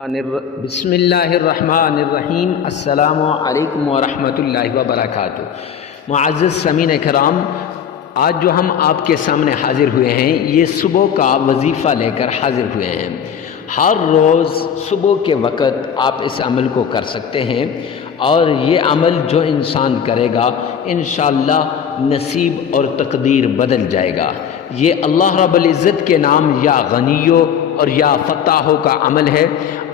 بسم اللہ الرحمن الرحیم۔ السلام علیکم ورحمۃ اللہ وبرکاتہ۔ معزز سامعین کرام، آج جو ہم آپ کے سامنے حاضر ہوئے ہیں یہ صبح کا وظیفہ لے کر حاضر ہوئے ہیں۔ ہر روز صبح کے وقت آپ اس عمل کو کر سکتے ہیں، اور یہ عمل جو انسان کرے گا انشاءاللہ نصیب اور تقدیر بدل جائے گا۔ یہ اللہ رب العزت کے نام یا غنیو اور یا فتاحو کا عمل ہے،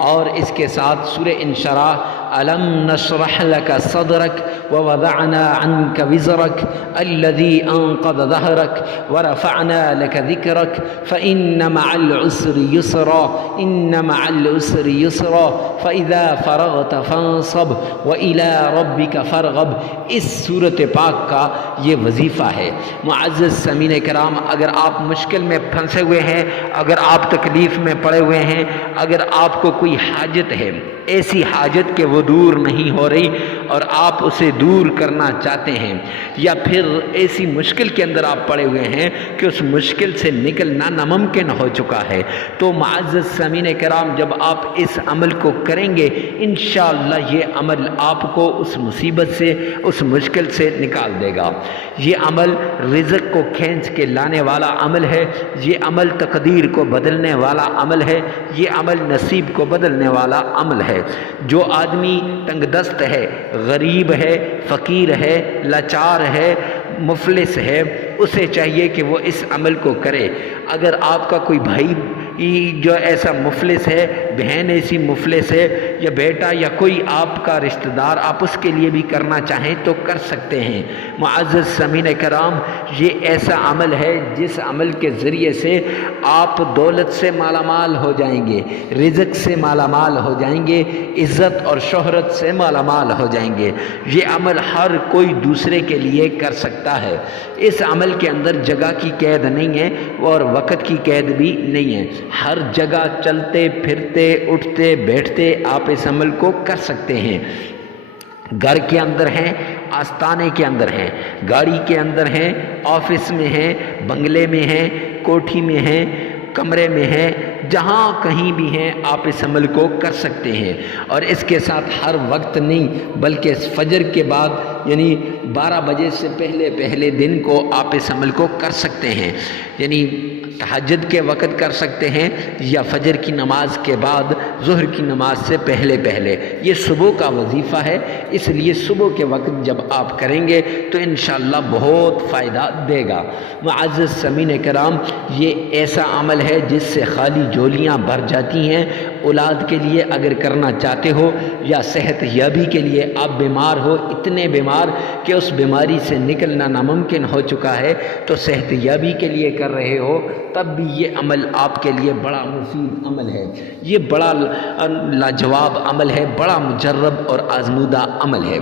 اور اس کے ساتھ سورہ انشراح الم نشرح لك صدرك ووضعنا عنك وزرك الذي انقض ظهرك ورفعنا لك ذكرك فإن مع العسر يسرا إن مع العسر يسرا فإذا فرغت فانصب وإلى ربك فارغب۔ اس سورۃ پاک کا یہ وظیفہ ہے۔ معزز سامعین کرام، اگر آپ مشکل میں پھنسے ہوئے ہیں، اگر آپ تکلیف میں پڑے ہوئے ہیں، اگر آپ کو کوئی حاجت ہے، ایسی حاجت کہ وہ دور نہیں ہو رہی اور آپ اسے دور کرنا چاہتے ہیں، یا پھر ایسی مشکل کے اندر آپ پڑے ہوئے ہیں کہ اس مشکل سے نکلنا ناممکن ہو چکا ہے، تو معزز سامعین کرام جب آپ اس عمل کو کریں گے انشاءاللہ یہ عمل آپ کو اس مصیبت سے، اس مشکل سے نکال دے گا۔ یہ عمل رزق کو کھینچ کے لانے والا عمل ہے، یہ عمل تقدیر کو بدلنے والا عمل ہے، یہ عمل نصیب کو بدلنے والا عمل ہے۔ جو آدمی تنگ دست ہے، غریب ہے، فقیر ہے، لاچار ہے، مفلس ہے، اسے چاہیے کہ وہ اس عمل کو کرے۔ اگر آپ کا کوئی بھائی جو ایسا مفلس ہے، بہن ایسی مفلس ہے، یا بیٹا یا کوئی آپ کا رشتہ دار، آپ اس کے لیے بھی کرنا چاہیں تو کر سکتے ہیں۔ معزز سامعین کرام، یہ ایسا عمل ہے جس عمل کے ذریعے سے آپ دولت سے مالا مال ہو جائیں گے، رزق سے مالا مال ہو جائیں گے، عزت اور شہرت سے مالا مال ہو جائیں گے۔ یہ عمل ہر کوئی دوسرے کے لیے کر سکتا ہے۔ اس عمل کے اندر جگہ کی قید نہیں ہے اور وقت کی قید بھی نہیں ہے۔ ہر جگہ چلتے پھرتے اٹھتے بیٹھتے آپ اس عمل کو کر سکتے ہیں۔ گھر کے اندر ہیں، آستانے کے اندر ہیں، گاڑی کے اندر ہیں، آفس میں ہیں، بنگلے میں ہیں، کوٹھی میں ہیں، کمرے میں ہیں، جہاں کہیں بھی ہیں آپ اس عمل کو کر سکتے ہیں۔ اور اس کے ساتھ ہر وقت نہیں بلکہ فجر کے بعد یعنی 12 بجے سے پہلے دن کو آپ اس عمل کو کر سکتے ہیں، یعنی تہجد کے وقت کر سکتے ہیں یا فجر کی نماز کے بعد ظہر کی نماز سے پہلے۔ یہ صبح کا وظیفہ ہے، اس لیے صبح کے وقت جب آپ کریں گے تو انشاءاللہ بہت فائدہ دے گا۔ معزز سامعین کرام، یہ ایسا عمل ہے جس سے خالی جولیاں بھر جاتی ہیں۔ اولاد کے لیے اگر کرنا چاہتے ہو یا صحت یابی کے لیے آپ بیمار ہو، اتنے بیمار کہ اس بیماری سے نکلنا ناممکن ہو چکا ہے، تو صحت یابی کے لیے کر رہے ہو تب بھی یہ عمل آپ کے لیے بڑا مفید عمل ہے، یہ بڑا لاجواب عمل ہے، بڑا مجرب اور آزمودہ عمل ہے۔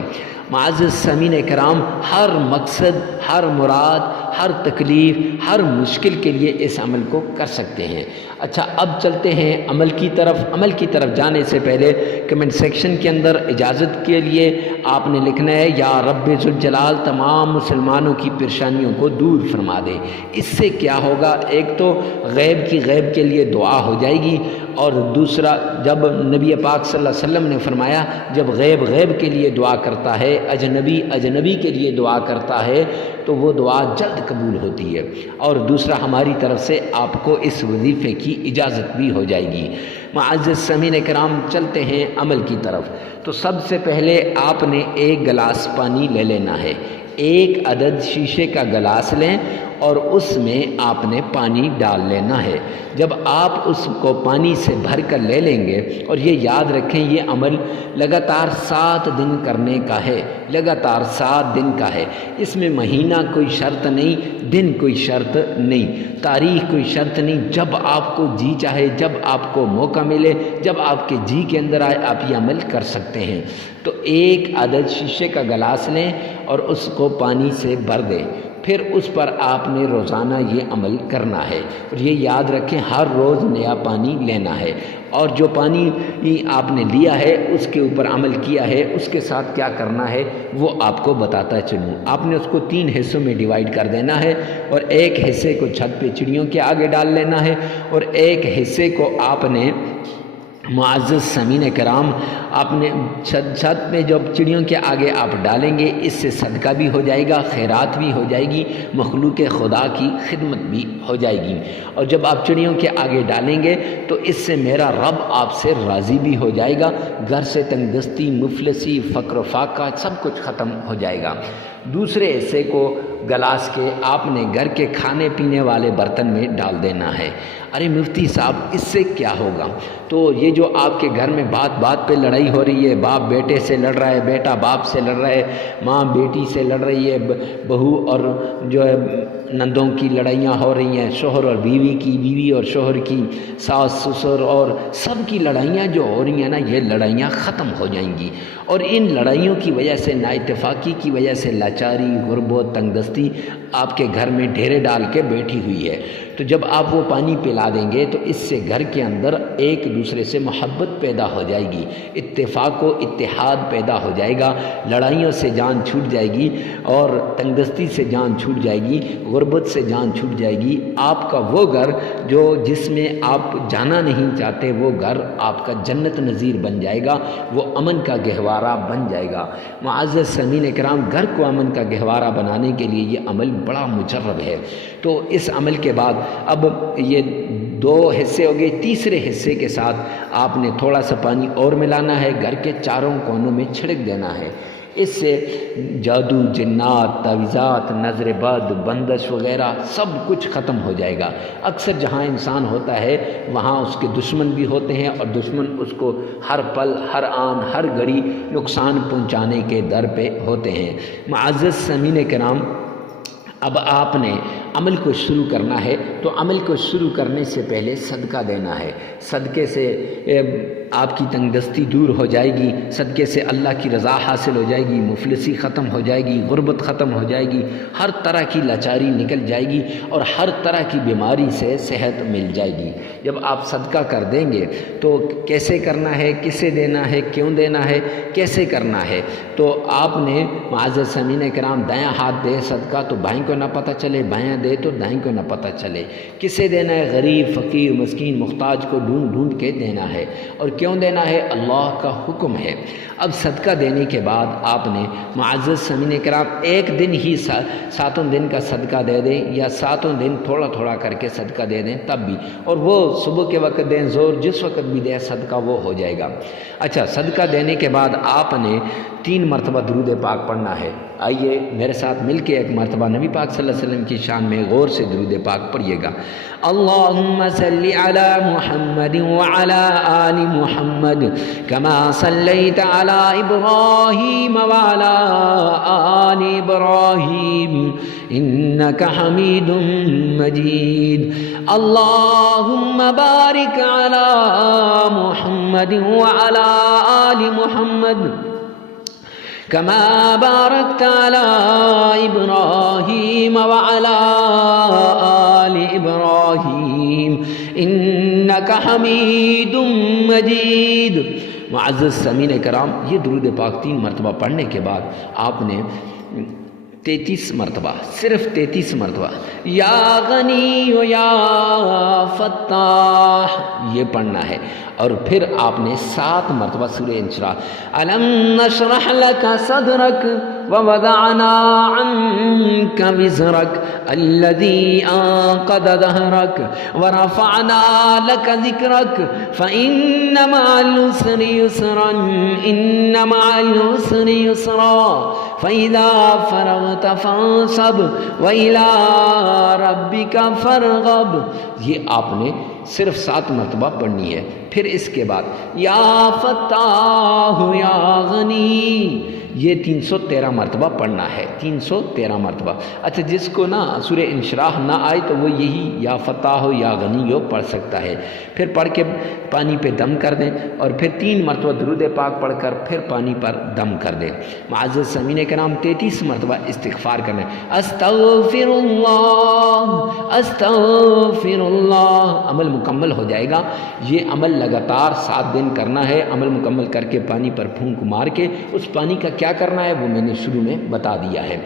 معزز سامعین کرام، ہر مقصد، ہر مراد، ہر تکلیف، ہر مشکل کے لیے اس عمل کو کر سکتے ہیں۔ اچھا، اب چلتے ہیں عمل کی طرف۔ عمل کی طرف جانے سے پہلے کمنٹ سیکشن کے اندر اجازت کے لیے آپ نے لکھنا ہے یا رب ذوالجلال تمام مسلمانوں کی پریشانیوں کو دور فرما دے۔ اس سے کیا ہوگا؟ ایک تو غیب کے لیے دعا ہو جائے گی، اور دوسرا جب نبی پاک صلی اللہ علیہ وسلم نے فرمایا جب غیب کے لیے دعا کرتا ہے، اجنبی کے لیے دعا کرتا ہے تو وہ دعا جلد قبول ہوتی ہے، اور دوسرا ہماری طرف سے آپ کو اس وظیفے کی اجازت بھی ہو جائے گی۔ معزز سامعین کرام، چلتے ہیں عمل کی طرف۔ تو سب سے پہلے آپ نے ایک گلاس پانی لے لینا ہے، ایک عدد شیشے کا گلاس لیں اور اس میں آپ نے پانی ڈال لینا ہے۔ جب آپ اس کو پانی سے بھر کر لے لیں گے، اور یہ یاد رکھیں یہ عمل لگاتار 7 دن کرنے کا ہے، لگاتار 7 دن کا ہے۔ اس میں مہینہ کوئی شرط نہیں، دن کوئی شرط نہیں، تاریخ کوئی شرط نہیں، جب آپ کو جی چاہے، جب آپ کو موقع ملے، جب آپ کے جی کے اندر آئے آپ یہ عمل کر سکتے ہیں۔ تو ایک عدد شیشے کا گلاس لیں اور اس کو پانی سے بھر دیں، پھر اس پر آپ نے روزانہ یہ عمل کرنا ہے، اور یہ یاد رکھیں ہر روز نیا پانی لینا ہے، اور جو پانی آپ نے لیا ہے اس کے اوپر عمل کیا ہے، اس کے ساتھ کیا کرنا ہے وہ آپ کو بتاتا چلوں۔ آپ نے اس کو 3 حصوں میں ڈیوائیڈ کر دینا ہے، اور ایک حصے کو چھت پہ چڑیوں کے آگے ڈال لینا ہے، اور ایک حصے کو آپ نے معزز سامعین کرام، اپنے چھت پہ جب چڑیوں کے آگے آپ ڈالیں گے، اس سے صدقہ بھی ہو جائے گا، خیرات بھی ہو جائے گی، مخلوق خدا کی خدمت بھی ہو جائے گی۔ اور جب آپ چڑیوں کے آگے ڈالیں گے تو اس سے میرا رب آپ سے راضی بھی ہو جائے گا، گھر سے تنگ دستی، مفلسی، فقر و فاقہ سب کچھ ختم ہو جائے گا۔ دوسرے حصے کو گلاس کے آپ نے گھر کے کھانے پینے والے برتن میں ڈال دینا ہے۔ ارے مفتی صاحب اس سے کیا ہوگا؟ تو یہ جو آپ کے گھر میں بات بات پہ لڑائی ہو رہی ہے، باپ بیٹے سے لڑ رہا ہے، بیٹا باپ سے لڑ رہا ہے، ماں بیٹی سے لڑ رہی ہے، بہو اور جو ہے نندوں کی لڑائیاں ہو رہی ہیں، شوہر اور بیوی کی، بیوی اور شوہر کی، ساس سسر اور سب کی لڑائیاں جو ہو رہی ہیں نا، یہ لڑائیاں ختم ہو جائیں گی۔ اور ان لڑائیوں کی وجہ سے، نا اتفاقی کی وجہ سے لاچاری، غربت، تنگ دستی آپ کے گھر میں ڈھیرے ڈال کے بیٹھی ہوئی ہے۔ تو جب آپ وہ پانی پلا دیں گے تو اس سے گھر کے اندر ایک دوسرے سے محبت پیدا ہو جائے گی، اتفاق و اتحاد پیدا ہو جائے گا، لڑائیوں سے جان چھوٹ جائے گی اور تنگ دستی سے جان چھوٹ جائے گی، غربت سے جان چھوٹ جائے گی۔ آپ کا وہ گھر جس میں آپ جانا نہیں چاہتے، وہ گھر آپ کا جنت نظیر بن جائے گا، وہ امن کا گہوارہ بن جائے گا۔ معزز سامعین کرام، گھر کو امن کا گہوارہ بنانے کے لیے یہ عمل بڑا مجرب ہے۔ تو اس عمل کے بعد اب یہ 2 حصے ہو گئے، تیسرے حصے کے ساتھ آپ نے تھوڑا سا پانی اور ملانا ہے، گھر کے چاروں کونوں میں چھڑک دینا ہے۔ اس سے جادو، جنات، تعویذات، نظر بد، بندش وغیرہ سب کچھ ختم ہو جائے گا۔ اکثر جہاں انسان ہوتا ہے وہاں اس کے دشمن بھی ہوتے ہیں، اور دشمن اس کو ہر پل، ہر آن، ہر گھڑی نقصان پہنچانے کے در پہ ہوتے ہیں۔ معزز سامعین کرام، اب آپ نے عمل کو شروع کرنا ہے، تو عمل کو شروع کرنے سے پہلے صدقہ دینا ہے۔ صدقے سے آپ کی تنگ دستی دور ہو جائے گی، صدقے سے اللہ کی رضا حاصل ہو جائے گی، مفلسی ختم ہو جائے گی، غربت ختم ہو جائے گی، ہر طرح کی لاچاری نکل جائے گی، اور ہر طرح کی بیماری سے صحت مل جائے گی۔ جب آپ صدقہ کر دیں گے تو کیسے کرنا ہے، کسے دینا ہے، کیوں دینا ہے، کیسے کرنا ہے؟ تو آپ نے معزز سامعین کرام، دایاں ہاتھ دے صدقہ تو بائیں کو نہ پتہ چلے، بایاں دے تو دائیں کو نہ پتہ چلے۔ کسے دینا ہے؟ غریب، فقیر، مسکین، محتاج کو ڈھونڈ ڈھونڈ کے دینا ہے۔ اور کیوں دینا ہے؟ اللہ کا حکم ہے۔ اب صدقہ دینے کے بعد آپ نے معزز سامعین کرام ایک دن ہی 7 دن کا صدقہ دے دیں، یا 7 دن تھوڑا تھوڑا کر کے صدقہ دے دیں تب بھی، اور وہ صبح کے وقت دیں، زور جس وقت بھی دیں، صدقہ وہ ہو جائے گا۔ اچھا، صدقہ دینے کے بعد آپ نے 3 مرتبہ درود پاک پڑھنا ہے۔ آئیے میرے ساتھ مل کے ایک مرتبہ نبی پاک صلی اللہ علیہ وسلم کی شان میں غور سے درود پاک پڑھیے گا۔ اللہم صلی علی محمد وعلی آل محمد کما صلیت علی ابراہیم وعلی آل ابراہیم انک حمید مجید۔ اللہم بارک علی محمد وعلی آل محمد كما باركت على إبراهيم وعلى آل إبراهيم إنك حميد مجيد۔ معزز سامعین کرام، یہ درود پاک 3 مرتبہ پڑھنے کے بعد آپ نے 33 مرتبہ، صرف 33 مرتبہ یا غنی یا فتاح یہ پڑھنا ہے، اور پھر آپ نے 7 مرتبہ سورہ انشراح، الم نشرح لك صدرك ووضعنا عنك وزرك الذي انقض ظهرك ورفعنا لك ذكرك فإن مع العسر يسرا إن مع العسر يسرا فإذا فرغت فانصب وإلى ربك فارغب۔ یہ آپ نے صرف 7 مرتبہ پڑھنی ہے۔ پھر اس کے بعد یا فتاح یا غنی یہ 313 مرتبہ پڑھنا ہے، 313 مرتبہ۔ اچھا، جس کو نا سورہ انشراح نہ آئے تو وہ یہی یا فتاح ہو یا غنی ہو پڑھ سکتا ہے۔ پھر پڑھ کے پانی پہ دم کر دیں، اور پھر 3 مرتبہ درود پاک پڑھ کر پھر پانی پر دم کر دیں۔ معزز سامعین کرام، 33 مرتبہ استغفار کرنا ہے، استغفر اللہ استغفر اللہ۔ عمل مکمل ہو جائے گا۔ یہ عمل لگاتار 7 دن کرنا ہے۔ عمل مکمل کر کے پانی پر پھونک مار کے اس پانی کا کیا کیا کرنا ہے وہ میں نے شروع میں بتا دیا ہے۔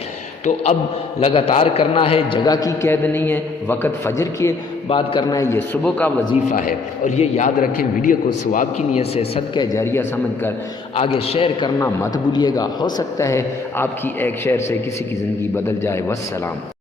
تو اب لگاتار کرنا ہے، جگہ کی قید نہیں ہے، وقت فجر کے بعد کرنا ہے، یہ صبح کا وظیفہ ہے۔ اور یہ یاد رکھیں، ویڈیو کو ثواب کی نیت سے صدقہ جاریہ سمجھ کر آگے شیئر کرنا مت بھولیے گا، ہو سکتا ہے آپ کی ایک شیئر سے کسی کی زندگی بدل جائے۔ والسلام۔